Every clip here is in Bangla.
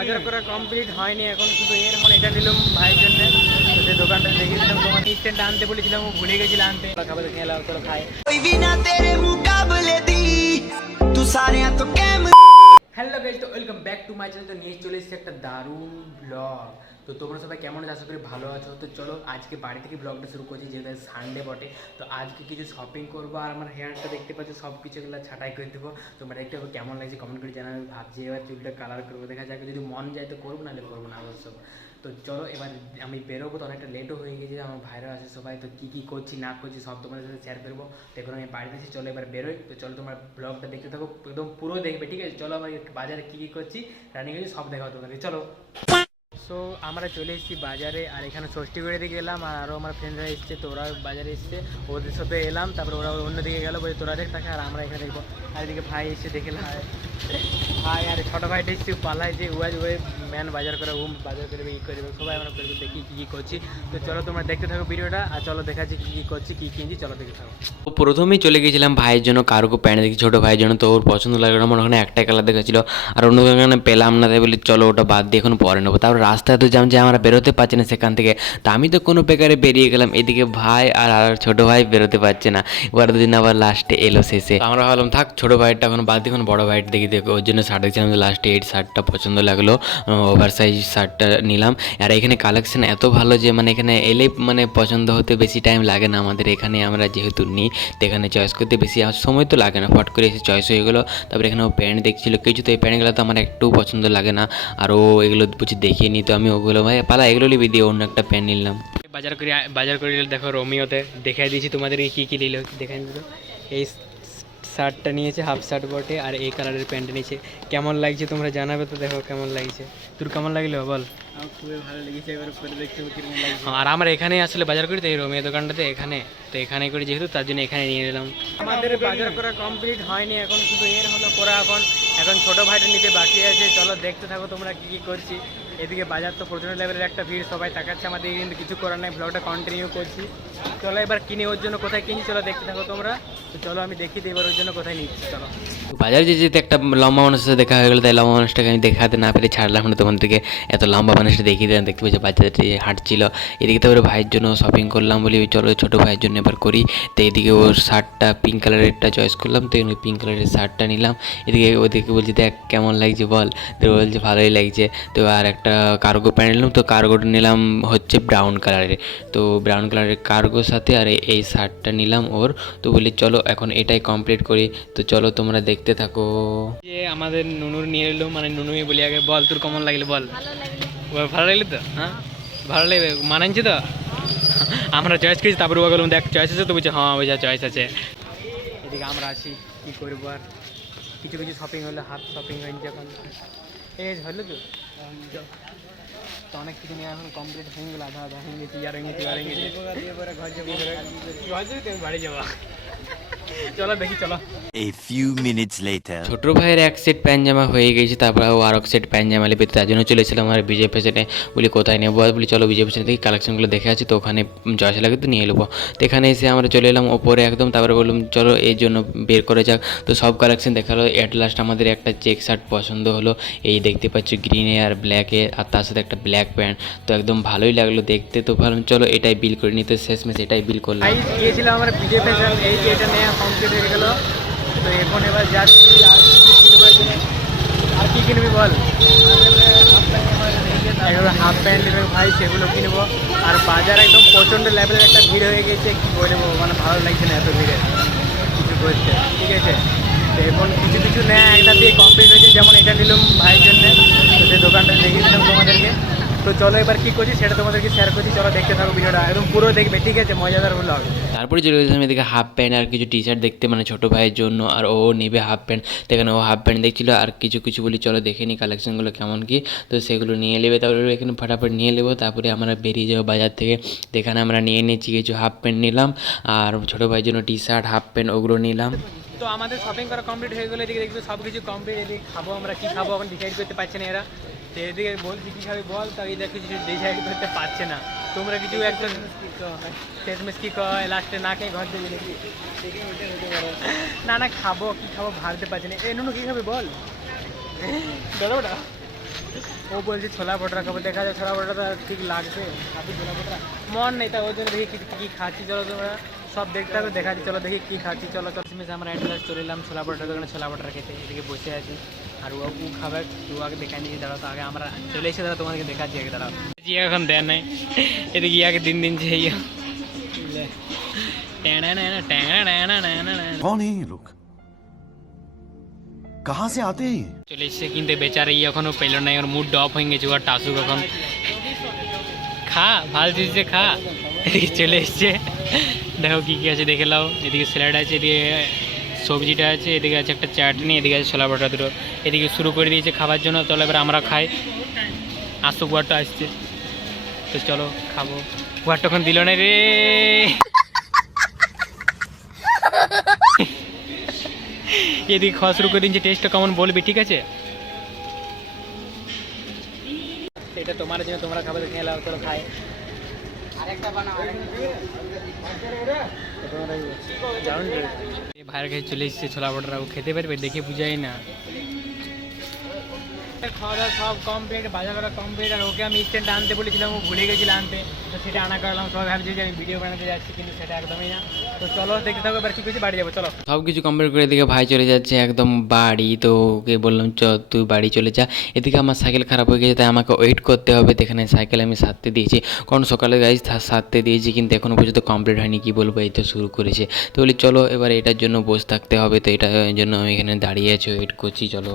বাজার করা কমপ্লিট হয়নি, এখন শুধু এর মানে এটা নিলাম ভাইয়ের জন্য। যে দোকানটা দেখেছিলাম, তোমার ইনস্ট্যান্ট আনতে বলেছিলাম, ও ভুলে গেছিল আনতে। খাবার খেয়ে করে চলো খাই তুই বিনা তেরে মুকাবলে দি তুই সারে তো ক্যামেরা হ্যালো গাইজ তো welcome back to my channel তো নিয়ে চলে এসেছি একটা দারুণ ব্লগ তো তোমরা সবাই কেমন আছো? আশা করি ভালো আছো। তো চলো আজকে বাড়ি থেকে ব্লগটা শুরু করছি, যেহেতু সানডে বটে। তো আজকে কিছু শপিং করব আর আমার হেয়ারটা দেখতে পাচ্ছ, সব কিছুগুলো ছাটাই করে দেবো। তোমরা হবে কেমন লাগছে কমেন্ট করে জানাবে। ভাবছি এবার চুলটা কালার করব। দেখা যাক, যদি মন যায় তো করব, নাহলে করব না অবশ্য। তো চলো, এবার আমি বেরোবো, তো অনেকটা লেটও হয়ে গেছে, আমার ভাইরা আছে সবাই, তো কী কী করছি, না করছি, সব তোমাদের সাথে শেয়ার করব। তো এখন আমি বাড়িতে এসে চলো এবার বেরোই। তো চলো, তোমার ব্লগটা দেখতে থাকো, একদম পুরো দেখবে, ঠিক আছে? চলো, আমার বাজারে কী কী করছি রানিং করছি সব দেখাবো তোমাদের, চলো। সো আমরা চলে এসেছি বাজারে, আর এখানে ষষ্ঠী করে দিকে এলাম, আর আরও আমার ফ্রেন্ডরা এসছে, তো ওরা বাজারে এসছে, ওদের সাথে এলাম, তারপরে ওরা অন্যদিকে গেলো, বলে তোরা দেখ থাকে আর আমরা এখানে দেখব। আর এদিকে ভাই এসে দেখলাম ভাই, আর ছোটো ভাইটা এসছে পালায় যে ওয়াজ ওয়ে ম্যান বাজার করে ও বাজার করবে ই করবে? সবাই আমরা করবে, দেখি কী কী করছি। তো চলো তোমরা দেখতে থাকো ভিডিওটা, আর চলো দেখাচ্ছি কী কী করছি, কী কিনছি, চলো দেখতে থাকো। প্রথমেই চলে গেছিলাম ভাইয়ের জন্য কার্গো প্যান্ট, দেখি ছোটো ভাইয়ের জন্য তো ওর পছন্দ লাগল মনে ওখানে একটাই কালার দেখাচ্ছিল। আর অন্য দোকানে পেলাম না, তাই বলি চলো ওটা বাদ দিয়ে এখন পরে নেব। তারপর রাস্তায় তো জাম যে আমরা বেরোতে পারছি না সেখান থেকে, তা আমি তো কোনো বেকারে বেরিয়ে গেলাম, এদিকে ভাই আর আর ছোটো ভাই বেরোতে পারছে না। এবার দুদিন আবার লাস্টে এলো শেষে। আমরা ভাবলাম, থাক, ছোটো ভাইয়েরটা এখন বাদ দিয়ে এখন বড়ো ভাইয়ের দেখি দেখো, ওর জন্য শার্ট দেখছিলাম লাস্টে এই শার্টটা পছন্দ লাগল ওভার সাইজ শার্টটা নিলাম। আর এখানে কালেকশন এত ভালো যে মানে এখানে এলেই মানে পছন্দ হতে বেশি টাইম লাগে না আমাদের। এখানে আমরা যেহেতু নিই, তো এখানে চয়েস করতে বেশি সময় তো লাগে না। ফট করে এসে চয়েস হয়ে গেলো। তারপরে এখানে ও প্যান্ট দেখছিল কিছু তো এই প্যান্টগুলো তো আমার একটু পছন্দ লাগে না। আর ও এগুলো বুঝি দেখিয়ে নিই তো আমি ওগুলো ভাই, পালা এগুলো নিবি দিয়ে অন্য একটা প্যান্ট নিলাম। বাজার করে বাজার করে দেখো রোমিওতে। দেখাই দিয়েছি তোমাদেরকে কী কী নিল, দেখাই দিল। এই শার্টটা নিয়েছে হাফ শার্ট বটে আর এই কালারের প্যান্ট নিয়েছে। কেমন লাগছে তোমরা জানাবে তো দেখো কেমন লাগছে। তোর কেমন লাগল বল। খুবই ভালো লেগেছে এবার দেখতে আর আমরা এখানে আসলে বাজার করি তো এই রোমিও দোকানটাতে এখানে। তো এখানে করি যেহেতু তার জন্য এখানে নিয়ে নিলাম আমাদের বাজার করা কমপ্লিট হয়নি এখন শুধু এর হলো করা এখন। এখন ছোট ভাইটা নিতে বাকি আছে চলো দেখতে থাকো তোমরা কি কি করছি। এদিকে বাজার তো প্রচুর লেভেলের একটা ভিড়, সবাই তাকাচ্ছে আমাদের কিন্তু কিছু করার নাই ব্লগটা কন্টিনিউ করছি। চলো এবার কিনে, ওর জন্য কোথায় কিনি চলো দেখতে থাকো তোমরা। তো চলো আমি দেখি এবার ওর জন্য কোথায় নিচ্ছি, চলো। বাজারে যে যেতে একটা লম্বা মানুষের সাথে দেখা হয়ে গেলো, তাই লম্বা মানুষটাকে আমি দেখাতে না পেরে ছাড়লাম না থেকে এত লম্বা মানুষটা দেখিয়ে দিলাম, দেখতে পাচ্ছি বাচ্চাটি হাঁটছিল। এদিকে তারপরে ভাইয়ের জন্য শপিং করলাম বলি চলো ছোটো ভাইয়ের জন্য এবার করি। তো এদিকে ওর শার্টটা পিঙ্ক কালারেরটা চয়েস করলাম, তো ওই পিঙ্ক কালারের শার্টটা নিলাম। এদিকে ওদিকে বলছি, দেখ, কেমন লাগছে বল? তো বলছে, ভালোই লাগছে। তো আর একটা কার্গো প্যান্ট নিলাম তো কার্গোটা নিলাম হচ্ছে ব্রাউন কালারের তো ব্রাউন কালারের কার্গোর সাথে আর এই- শার্টটা নিলাম ওর। তো বলি চলো এখন এটাই কমপ্লিট করি। তো চলো তোমরা দেখতে থাকো। যে আমাদের নুনুর নিয়ে এলো মানে নুনুই বলি আগে বল তোর কেমন লাগল বল? ভালো লাগল। তো? হ্যাঁ? ভালো লাগবে? মানাইছে তো? আমরা চয়েস করেছি তারপরে ও বললাম দেখ চয়েস আছে? তো বলছে হ্যাঁ ওই যা চয়েস আছে। এদিকে আমরা আছি কী করব আর? কিছু কিছু শপিং হলো হাত শপিং হয়েছে এখন এই হলো তো? তো অনেক কিছু নিয়ে এখন কমপ্লিট হয়ে গেল আধা আধা, হয়ে গেছি আর হয়ে গেছি আর হয়ে গেছি। ঘর যাব বাড়ি যাবা চলো দেখি চলো। A few minutes later. ছোট ভাইয়ের এক সেট প্যান্ট হয়ে গেছে তারপর ও আর এক সেট প্যান্ট জামা নেবে তার জন্য চলেছিলাম আর বিজয় পেছনে বলি কোথায় নেব? বলি চলো বিজয় পেছনে দেখি কালেকশনগুলো দেখে আছি তো ওখানে চয়েস লাগে তো নিয়ে নেব। তো এখানে এসে আমরা চলে এলাম ওপরে একদম তারপরে বললাম চলো এই জন্য বের করে যাক। তো সব কালেকশন দেখাল অ্যাট লাস্ট আমাদের একটা চেক শার্ট পছন্দ হলো এই দেখতে পাচ্ছ গ্রিনে আর ব্ল্যাকে আর তার সাথে একটা ব্ল্যাক প্যান্ট তো একদম ভালোই লাগল দেখতে তো ভাবলাম চলো এটাই বিল করে নিতে শেষমেশ এটাই বিল করলাম। গিয়েছিলাম আমরা বিজে ফ্যাশন এই যে এটা নেওয়া কমপ্লিট হয়ে গেল। তো এখন এবার যাচ্ছি আর কি কিনবো এখানে। আর কি কিনবি বল? হাফ প্যান্ট নেবে ভাই, সেগুলো কিনবো। আর বাজার একদম প্রচণ্ড লেভেলের একটা ভিড় হয়ে গেছে, কি বলব? মানে ভালো লাগছে না এত ভিড়ে। কিছু করছে ঠিক আছে? তো এখন কিছু কিছু নেয় একটা দিয়ে কমপ্লিট হয়েছে, যেমন এটা নিলাম ভাইয়ের জন্য তো সেই দোকানটা দেখিয়ে দিলাম তোমাদেরকে তো চলো এবার কী করছি সেটা তোমাদেরকে শেয়ার করছি চলো দেখতে থাকো ভিডিওটা। একদম পুরো দেখবে ঠিক আছে? মজাদার হলো তারপরে চলে গেছিলাম এদিকে হাফ প্যান্ট আর কিছু টি শার্ট দেখতে মানে ছোটো ভাইয়ের জন্য আর ও নেবে হাফ প্যান্ট তো এখানে ও হাফ প্যান্ট দেখছিলো আর কিছু কিছু বলি চলো দেখে নিই কালেকশনগুলো কেমন কি? তো সেগুলো নিয়ে নেবে তারপরে এখানে ফটাফট নিয়ে নেব তারপরে আমরা বেরিয়ে যাব বাজার থেকে। তো আমরা নিয়ে নিচ্ছি কিছু হাফ প্যান্ট নিলাম আর ছোটো ভাইয়ের জন্য টি শার্ট হাফ প্যান্ট ওগুলো নিলাম। তো আমাদের শপিং করা কমপ্লিট হয়ে গেলে এদিকে দেখবে সব কিছু কমপ্লিট এদিকে খাব আমরা কি খাব এখন ডিসাইড করতে পারছে না এরা। তো এদিকে বলছি কী খাবি বল? তো এদের কিছু ডিসাইড করতে পারছে না। তোমরা কিছু একজন শেষমেশ কি কয়? লাস্টে না খেয়ে ঘর নাকি না না খাব কি খাব ভাবতে পারছি না। এ নুনু কী খাবি বল? দাদা ওটা। ও বলছে ছোলা ভটরা খাব। দেখা যায় ছোলা ভটরা ঠিক লাগছে। খাবি ছোলা ভটরা মন নেই তা ওই জন্য দেখি কি কী খাচ্ছি চলো তোমরা। সব দেখতে হবে দেখাচ্ছি চলো দেখি কী খাচ্ছি চলো চলো মিস আমরা অ্যাড্রেস চলে এলাম ছোলা ভটরা দোকানে ছোলা ভটরা খেতে এদিকে বসে আছি আর ও ও খাবে ও আগে দেখাই নিয়ে দাঁড়াও তো আগে আমরা চলে এসে দাঁড়াও তোমাদেরকে দেখাচ্ছি আগে দাঁড়াও জিয়া এখন দেয় নাই এদিকে ইয়াকে দিন দিন যে ইয়া ট্যানা ট্যানা ট্যানা ট্যানা ট্যানা कौन है ये लोग कहाँ से आते हैं ये চলে এসছে কিন্তু বেচারা ই এখনো পেলো না ওর মুড অফ হয়ে গেছে ওর টাসুক এখন খা ভালো দিচ্ছে খা এদিকে চলে এসছে দেখো কী কী আছে, দেখে নাও। এদিকে স্যালাড আছে, এদিকে সবজিটা আছে, এদিকে আছে একটা চাটনি, এদিকে আছে ছোলা বটা দুটো। এদিকে শুরু করে দিয়েছে খাবার জন্য তাহলে এবার আমরা খাই। আসুক গুয়ারটা আসছে। তো চলো, খাব। গুয়ারটা এখন দিল না রে। এদিকে খাওয়া শুরু করে দিয়েছে টেস্টটা কেমন বলবি, ঠিক আছে? এটা তোমার জন্য, তোমরা খাবে, খেয়ে নাও, চলো, খাই। ভাইয়ের কাছে চলে এসেছে ছোলা বটরা ও খেতে পারবে? দেখে বুঝাই না। খাওয়া দাওয়া সব কমপ্লিট বাজার করা কমপ্লিট আর ওকে আমি স্ট্যান্ড আনতে বলেছিলাম, ও ভুলে গেছিল আনতে। তো সেটা আনা করলাম, সবাই ভাবছি যে আমি ভিডিও বানাতে যাচ্ছি, কিন্তু সেটা একদমই না। তো চলো, দেখতে চলো। সব কিছু কমপ্লিট করে এদিকে ভাই চলে যাচ্ছে, একদম বাড়ি। তো ওকে বললাম, চ, তুই বাড়ি চলে যা। এদিকে আমার সাইকেল খারাপ হয়ে গেছে, তাই আমাকে ওয়েট করতে হবে। এখানে সাইকেল আমি সারতে দিয়েছি। কারণ সকালে গাইজ সারতে দিয়েছি, কিন্তু এখনও পর্যন্ত কমপ্লিট হয়নি, কি বলব? এই তো শুরু করেছে। তো বলি, চলো, এবার এটার জন্য বসে থাকতে হবে। তো এটার জন্য আমি এখানে দাঁড়িয়ে আছি ওয়েট করছি, চলো।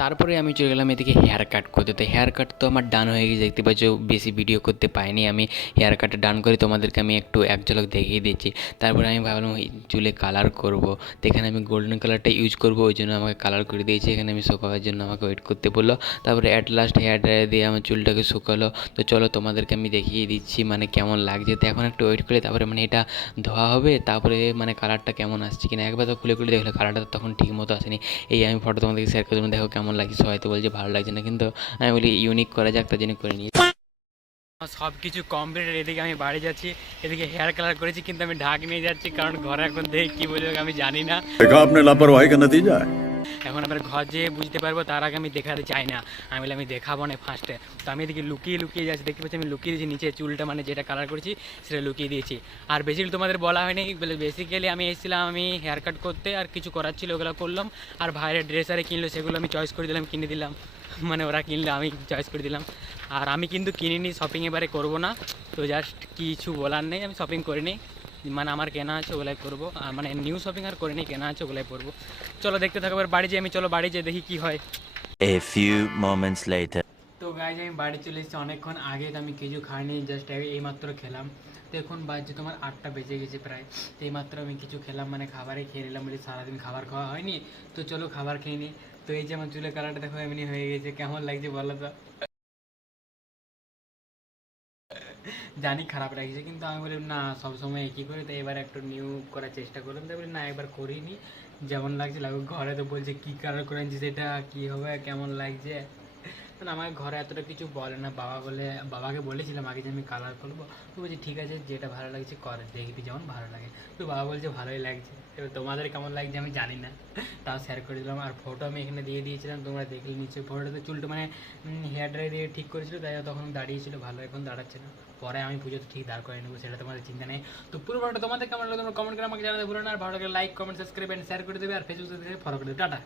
তারপরে আমি চলে গেলাম এদিকে হেয়ার কাট করতে। তো হেয়ার কাট তো আমার ডান হয়ে গেছে, দেখতে পাচ্ছ বেশি ভিডিও করতে পাইনি আমি। হেয়ার কাটে ডান করে তোমাদেরকে আমি একটু এক ঝলক দেখিয়ে দিচ্ছি। তারপরে আমি ভাবলাম চুলে কালার করব। তো এখানে আমি গোল্ডেন কালারটা ইউজ করব, ওই জন্য আমাকে কালার করে দিয়েছে। এখানে আমি শুকাবার জন্য আমাকে ওয়েট করতে বলল। তারপরে অ্যাট লাস্ট হেয়ার ড্রায়ার দিয়ে আমার চুলটাকে শুকালো। তো চলো তোমাদেরকে আমি দেখিয়ে দিচ্ছি মানে কেমন লাগছে। তো এখন একটু ওয়েট করে, তারপরে মানে এটা ধোয়া হবে, তারপরে মানে কালারটা কেমন আসছে কিনা। একবার তো খুলে খুলে দেখল কালারটা তখন ঠিক মতো আসেনি। এই আমি ফটো তোমাদেরকে শেয়ার করে দেখো কেমন কেমন লাগছে সবাই তো বলছে ভালো লাগছে না কিন্তু আমি বলি ইউনিক করা যাক তার জন্য করে নিই। সব কিছু কমপ্লিট এদিকে আমি বাড়ি যাচ্ছি এদিকে হেয়ার কালার করেছি কিন্তু আমি ঢাক নিয়ে যাচ্ছি কারণ ঘরে এখন দেখে কি বলব আমি জানি না। আপনার লাপরওয়াহি কেন দিয়ে যায়? এখন আবার ঘর যেয়ে বুঝতে পারব, তার আগে আমি দেখাতে চাই না। আমি বলে আমি দেখাবো না ফার্স্টে তো আমি এদিকে লুকিয়ে লুকিয়ে যাচ্ছি, দেখতে পাচ্ছি আমি লুকিয়ে দিয়েছি নিচে চুলটা মানে যেটা কালার করেছি, সেটা লুকিয়ে দিয়েছি। আর বেশি তোমাদের বলা হয়নি বেসিক্যালি আমি এসেছিলাম, আমি হেয়ার কাট করতে আর কিছু করার ছিল, ওগুলো করলাম। আর ভাইয়ের ড্রেস আরে কিনলো, সেগুলো আমি চয়েস করে দিলাম, কিনে দিলাম। মানে ওরা কিনলে, আমি চয়েস করে দিলাম। আর আমি কিন্তু কিনিনি শপিং এবারে করব না। তো জাস্ট কিছু বলার নেই, আমি শপিং করিনি। মানে আমার কেনা আছে ওগুলাই করব। মানে নিউ শপিং আর করিনি কেনা আছে ওগুলাই করব। চলো দেখতে থাকো এবার বাড়ি যাই আমি চলো বাড়ি যাই দেখি কি হয়। A few moments later. তো গাইজ আমি বাড়ি চলে এসেছি অনেকক্ষণ আগে তো আমি কিছু খাইনি জাস্ট এইমাত্র খেলাম। তো এখন বাজছে তোমার আটটা বেজে গেছে প্রায়। তো এইমাত্র আমি কিছু খেলাম মানে খাবারই খেয়ে নিলাম বলে সারাদিন খাবার খাওয়া হয়নি। তো চলো খাবার খেয়ে নিই তো এই যে আমার চুলের কালারটা দেখো এমনি হয়ে গেছে। কেমন লাগছে বলো তো? জানি খারাপ লাগছে কিন্তু আমি বলি, না, সবসময় একই করি, তো এবার একটু নিউ করার চেষ্টা করলাম তাই বলি না, এবার করিনি। যেমন লাগছে, লাগুক, ঘরে তো বলছে, কী করে আনছি সেটা, কী হবে, কেমন লাগছে? না আমার ঘরে এতটা কিছু বলে না। বাবা বলে, বাবাকে বলেছিলাম আগে যে আমি কালার করব। তো বলছি, ঠিক আছে, যেটা ভালো লাগছে কর, দেখবি যেমন ভালো লাগে। তো বাবা বলছে, ভালোই লাগছে। এবার তোমাদের কেমন লাগছে আমি জানি না। তাও শেয়ার করে দিলাম। আর ফটো আমি এখানে দিয়ে দিয়েছিলাম, তোমরা দেখলে নিচে ফটোতে চুলটা মানে হেয়ার ড্রাই দিয়ে ঠিক করেছিল, তাই তখন দাঁড়িয়েছিল, ভালো এখন দাঁড়াচ্ছে না। পরে আমি পুজোতে ঠিক দাঁড় করে নেব, সেটা তোমাদের চিন্তা নেই। তো পুরো ফটো তোমাদের কেমন লাগল, তোমরা কমেন্ট করে আমাকে জানাতে ভুলো না। আর ভালো লাগলে like comment subscribe and share করে দেবে। আর ফেসবুক থেকে ফলো করে দেবে। টাটা।